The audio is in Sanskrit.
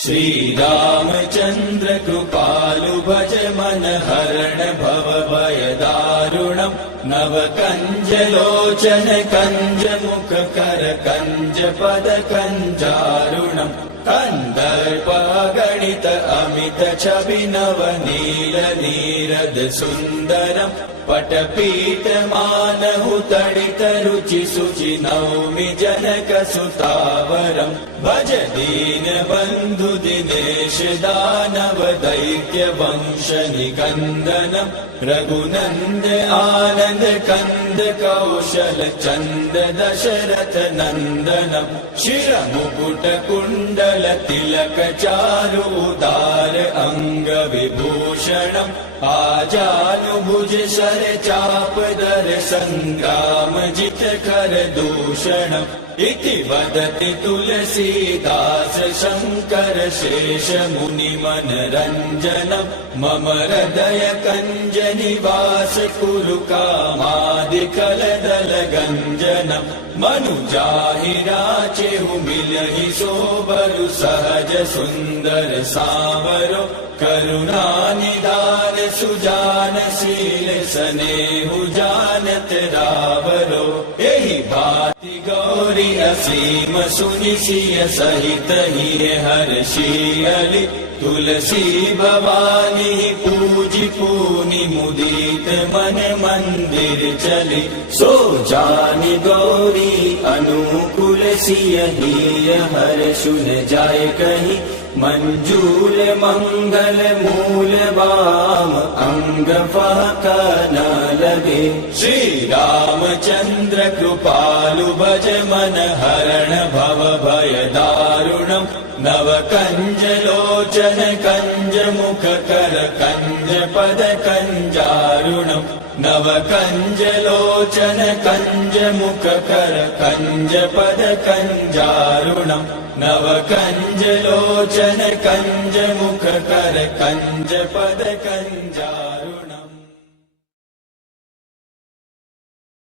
श्रीरामचन्द्र कृपालु भज मन हरण भव भय दारुणम् नव कञ्जलोचन कञ्ज मुख कर कञ्ज पद कञ्जारुणम् कन्दर्प गणित अमित छवि नव नील नीरद सुन्दरम् पटपीठ मानहु तडित रुचि सुचि नौमि जनक सुतावरम् भज दीन बन्धु दिनेश दानव दैत्य वंश निकन्दनम् रघुनन्द आनन्द कन्द कौशल चन्द दशरथ नन्दनम् शिरमुकुट कुण्डल तिलक चारु उदार अंग विभूषणम् आजानुभुज शर चाप दर संग्राम जित कर दूषणम् इति वदति तुलसीदास शंकर शेष मुनि मनरंजनम् मम हृदय कंज निवास कुरु कामादिकल दल गंजनम् मनुजाहि राचेहु मिलहि सोबरु सहज सुंदर सावरो करुणा निदान सुजान शील स्नेहु जानत रावरो एहि भांति गौरी असीम सुनि सिय सहित हिय हर्षियलि तुलसी भवानी पूजि पूनि मुदित मन मंदिर चली सो जानि गौरी अनुकूल सिय हिय हर्षुन जाय कहि मंजूल मंगल मूल वाम अंग फहक न लगे श्री रामचंद्र कृपालु भज मन हरण भव भय दारुणम् नव कंज लोचन कंज मुख कर कंज पद कंजारुणम् नव कंज लोचन कंज मुख कर कंज पद कंजारुणम् नव कंज लोचन कंज मुख कर कंज पद कंजारुणम्।